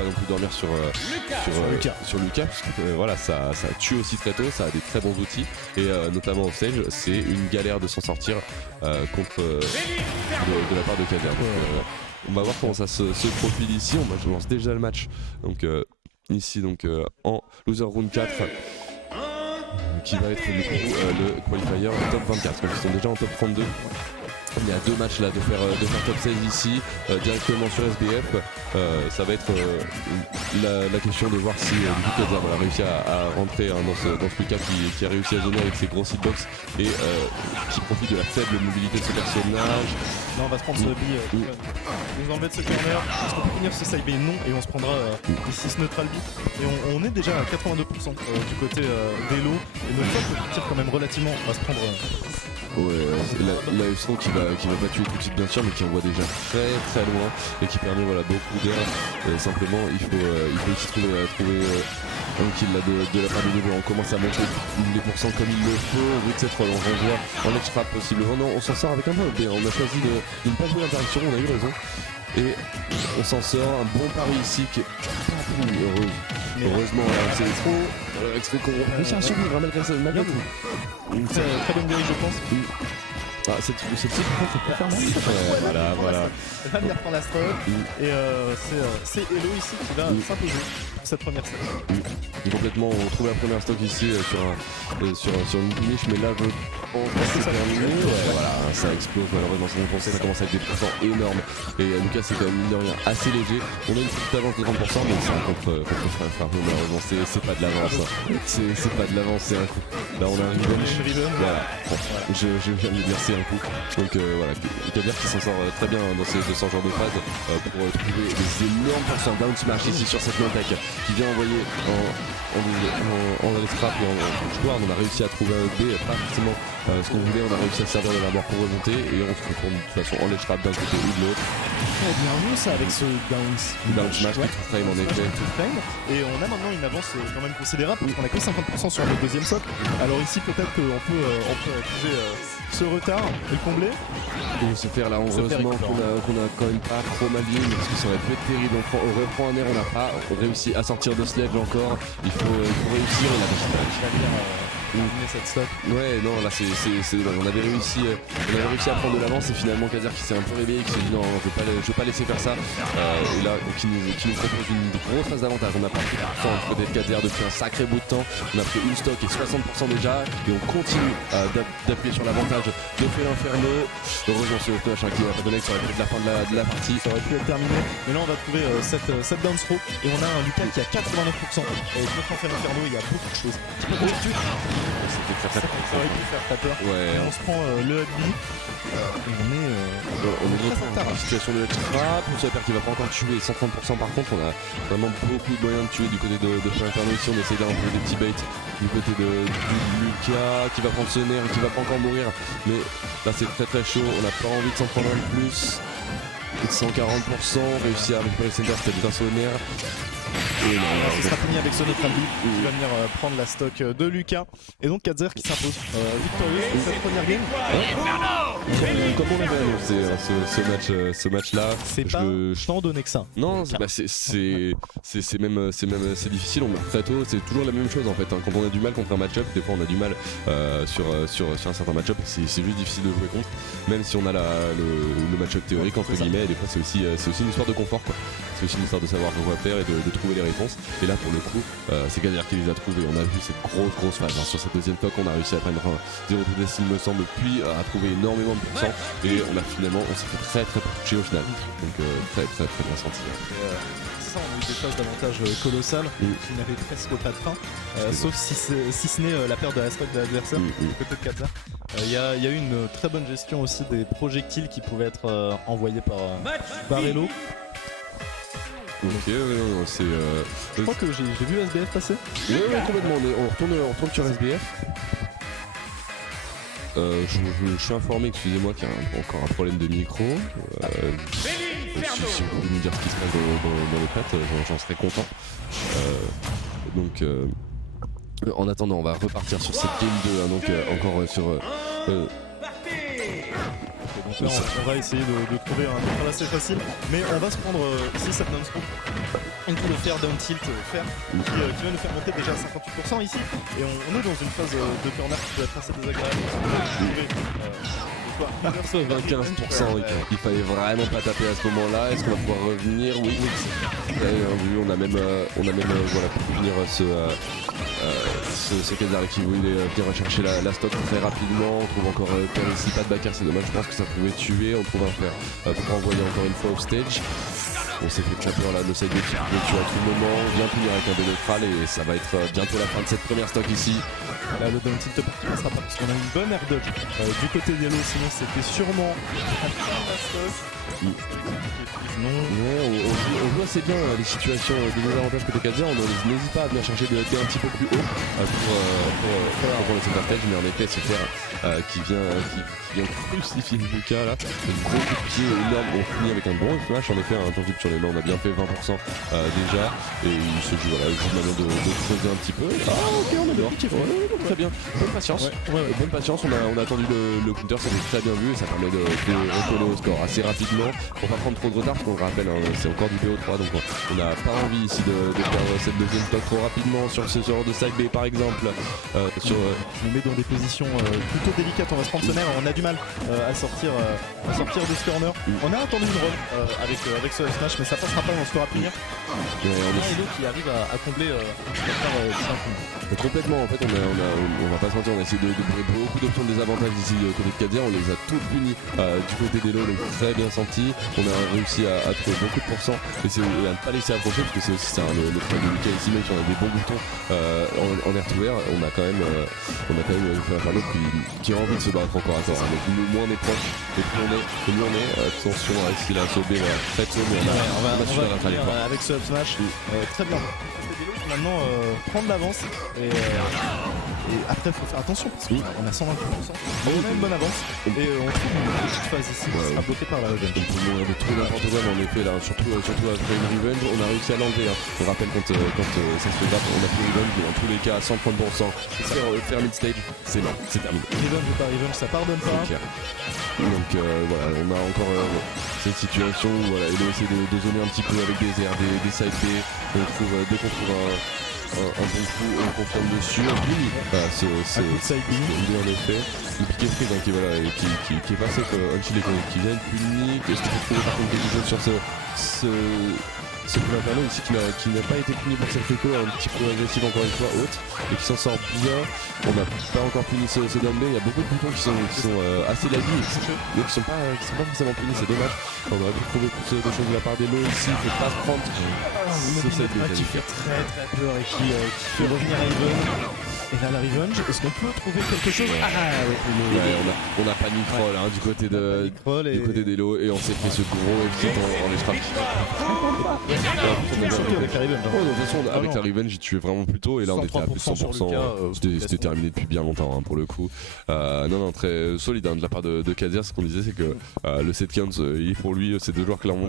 pas non plus dormir sur Lucas, parce que voilà, ça tue aussi très tôt, ça a des très bons outils, et notamment au stage, c'est une galère de s'en sortir contre de la part de Kader. Donc, on va voir comment ça se profile ici. Je lance déjà le match. Donc ici en loser round 4 qui va être du coup le qualifier top 24. Donc ils sont déjà en top 32. Il y a 2 matchs là de faire top 16 ici directement sur SBF. Ça va être la question de voir si du coup Kazam a réussi à rentrer dans ce Lucas qui a réussi à zoner avec ses gros hitbox et qui profite de la faible mobilité de ce personnage. Là on va se prendre ce billet, nous enlever de ce corner, est-ce qu'on peut finir ce side B? Non, et on se prendra ici ce neutral B. Et on est déjà à 82% du côté vélo, et notre shot tire quand même relativement, on va se prendre... Ouais, la F100 qui va pas tuer tout de suite bien sûr, mais qui envoie déjà très très loin et qui permet beaucoup d'air. Simplement il faut aussi trouver un kill là de la part de Devo. On commence à monter les pourcents comme il le faut. Vu que cette fois on renvoie en edge trap possiblement. Non, on s'en sort avec un peu B. On a choisi de ne pas jouer l'interaction, on a eu raison. Et on s'en sort, un bon pari ici qui est pas fou, heureusement c'est trop extrait qu'on réussit à survivre malgré ça, malgré tout. Très bonne grille je pense. Ah, cette petite c'est pas fermé. Voilà. Elle va venir prendre la stroke et c'est Elo ici qui va s'imposer pour cette première stock. Complètement, on trouve la première stock ici sur une finish, mais là je pense que c'est terminé. Voilà, ça explose malheureusement, ça commence avec des pourcents énormes. Et Lucas c'est quand même mine de rien assez léger. On a une petite avance de 30%, mais c'est un contre Farfou, malheureusement c'est pas de l'avance. C'est pas de l'avance, c'est un coup. Là on a un revenge. Voilà, je viens de lui dire c'est un coup. Donc voilà, Kader qui s'en sort très bien dans ce genre de phase pour trouver des énormes pourcents down smash ici sur cette non-tech qui vient envoyer en trap et en joueur. On a réussi à trouver un B, pas forcément ce qu'on voulait, on a réussi à servir de la mort pour remonter et on se retourne de toute façon en ledge trap d'un côté ou de l'autre. Très bien vu ça avec ce down smash qui frame en effet. Et on a maintenant une avance quand même considérable parce qu'on a que 50% sur le deuxième socle. Alors ici peut-être qu'on peut accuser ce retard et le combler. Et se faire là heureusement qu'on a quand même pas trop mal ligne parce que ça aurait pu être terrible. On reprend un air, on n'a pas réussi à sortir de ce ledge encore. Il faut réussir et la cette stock. Ouais, non, là c'est on avait réussi à prendre de l'avance et finalement Kader qui s'est un peu réveillé, qui s'est dit non, je vais pas laisser faire ça. Et là, qui nous propose une grosse phase d'avantage. On a pris 30% du côté de Kader depuis un sacré bout de temps. On a pris une stock et 60% déjà et on continue d'appuyer sur l'avantage de faire l'inferno. Heureusement ce flash qui n'a pas donné, que ça aurait pu être la fin de la partie. Ça aurait pu être terminé. Mais là on va trouver cette down throw et on a un Lucas qui a 89%. Et contre l'enfer inferno, il y a beaucoup de choses. C'était très ça aurait pu faire très peur. Ouais, on se prend le hugby et on est dans une situation de trap. On s'appelle qu'il va pas encore tuer 130%. Par contre on a vraiment beaucoup de moyens de tuer du côté de Inferno ici. On essaie d'un peu des petits baits du côté de Lucas qui va prendre ce nerf et qui va pas encore mourir. Mais là c'est très très chaud, on n'a pas envie de s'en prendre un de plus. 140%, réussi à récupérer le center, c'était bien sur le nerf. Et ce sera fini avec ce neutral B qui va venir prendre la stock de Lucas. Et donc Kazer qui s'impose victorieux pour cette première game. Comme on l'avait annoncé ce match là, c'est pas tant donné que ça. Non, c'est difficile, on meurt très tôt, c'est toujours la même chose en fait. Quand on a du mal contre un match-up, des fois on a du mal sur un certain match-up, c'est juste difficile de jouer contre, même si on a le match-up théorique entre guillemets, et des fois c'est aussi une histoire de confort quoi. C'est aussi une histoire de savoir quoi faire et de trouver les réponses. Et là pour le coup, c'est Kader qui les a trouvés. On a vu cette grosse phase sur cette deuxième toque, on a réussi à prendre 0 to death il me semble, puis à trouver énormément de pourcents et on s'est fait très peu toucher au final. Donc très bien senti. Ça, on a eu des phases d'avantage colossales qui n'avaient presque pas de fin, sauf si ce n'est la perte de la stock de l'adversaire côté de Kazer. Il y a eu une très bonne gestion aussi des projectiles qui pouvaient être envoyés par Elo. Ok, c'est. Je crois que j'ai vu SBF passer. Oui, complètement. On retourne sur SBF. Je suis informé, excusez-moi, qu'il y a encore un problème de micro. Si vous pouvez nous dire ce qui se passe dans le chat, j'en serais content. Donc, en attendant, on va repartir sur cette game 2, hein, donc encore sur. Donc là on va essayer de trouver un contrat assez facile, mais on va se prendre ici cette non-scope into le fer down tilt fer qui va nous faire monter déjà à 58% ici, et on est dans une phase de corner qui peut être assez désagréable. 95%, il fallait vraiment pas taper à ce moment-là. Est-ce qu'on va pouvoir revenir? Oui, on a même voilà, pu finir ce Khazar qui voulait venir rechercher la stock très rapidement. On trouve encore ici pas de backer, c'est dommage, je pense que ça pouvait tuer. On trouve un fer pour envoyer encore une fois off stage. On s'est fait chopper là, le side qui peut tuer à tout moment, bien punir avec un déneutrale, et ça va être bientôt la fin de cette première stock ici. Là le down tilt parti passera pas parce qu'on a une bonne air dodge du côté d'Yellow, sinon c'était sûrement on joue assez bien les situations de désavantage côté Khazar. On n'hésite pas à venir chercher des un petit peu plus haut pour le center stage, mais en effet ce fer qui vient crucifier Lucas là, un gros coup de pied énorme. On finit avec un bon flash, en effet un temps vite sur les mains, on a bien fait 20% déjà, et il se joue maintenant de creuser un petit peu. Ah ok, on a dehors, très bien, bonne patience, bonne patience, on a attendu le counter, ça fait très bien vu, et ça permet de recoller au score assez rapidement pour pas prendre trop de retard, parce qu'on le rappelle, c'est encore du BO3, donc on n'a pas envie ici de perdre cette deuxième stock trop rapidement sur ce genre de side B par exemple. Je me mets dans des positions plutôt délicates, on va se prendre ce nerf, on a du mal à sortir de ce corner. On a attendu une run avec ce smash, mais ça passera pas, on se fera punir. Et l'autre qui arrive à combler un petit peu complètement, en fait on va pas se mentir, on a essayé de brûler beaucoup d'options de désavantage ici côté de Khazar, on les a toutes punis du côté d'Elo, donc très bien senti. On a réussi à trouver beaucoup de pourcents et à ne pas laisser approcher, parce que c'est aussi ça le problème de Lucas ici, même si on a des bons boutons en air to air, on a quand même fait un Inferno qui a envie de se battre encore à terre. Donc moins on est proche, et plus on est, attention à essayer la sauver très tôt, mais on va finir avec ce up smash très bien. Maintenant prendre l'avance et après il faut faire attention parce qu'on a 128%, mais on a une bonne avance et on trouve une petite phase ici qui sera bloquée par la revenge. On a trouvé n'importe quoi, mais en effet là, surtout après une revenge, on a réussi à l'enlever. On rappelle quand ça se fait grave, on a pris une revenge, mais dans tous les cas à 130%, faire mid stage, c'est bon, c'est terminé. Revenge ou pas revenge, ça pardonne pas. Donc voilà, on a encore cette situation où Elo essaie de zoner un petit peu avec des airs, des side B. Dès qu'on trouve un bon coup, on confirme dessus. C'est side B en effet. Le piqué freeze qui est passé qui vient de puni. Est-ce qu'on peut trouver par contre quelque chose sur ce coup d'inferno ici qui n'a pas été puni par cette Rico, un petit peu agressif encore une fois, haute, et qui s'en sort bien. On n'a pas encore puni ce down B. Il y a beaucoup de boutons qui sont assez laggy, mais qui sont pas forcément punis, c'est dommage. On aurait pu trouver plus de choses de la part des lots ici, il ne faut pas se prendre ce side B qui fait très peur et qui fait revenir Raven. Et là la revenge, est-ce qu'on peut trouver quelque chose? On a panic roll du côté d'Elo, et on s'est fait ce gros exit en extra. Avec la revenge, j'ai tué vraiment plus tôt, et là on était à plus de 100%. C'était terminé depuis bien longtemps pour le coup. Non, très solide de la part de Khazar. Ce qu'on disait, c'est que le set count, pour lui, c'est deux joueurs clairement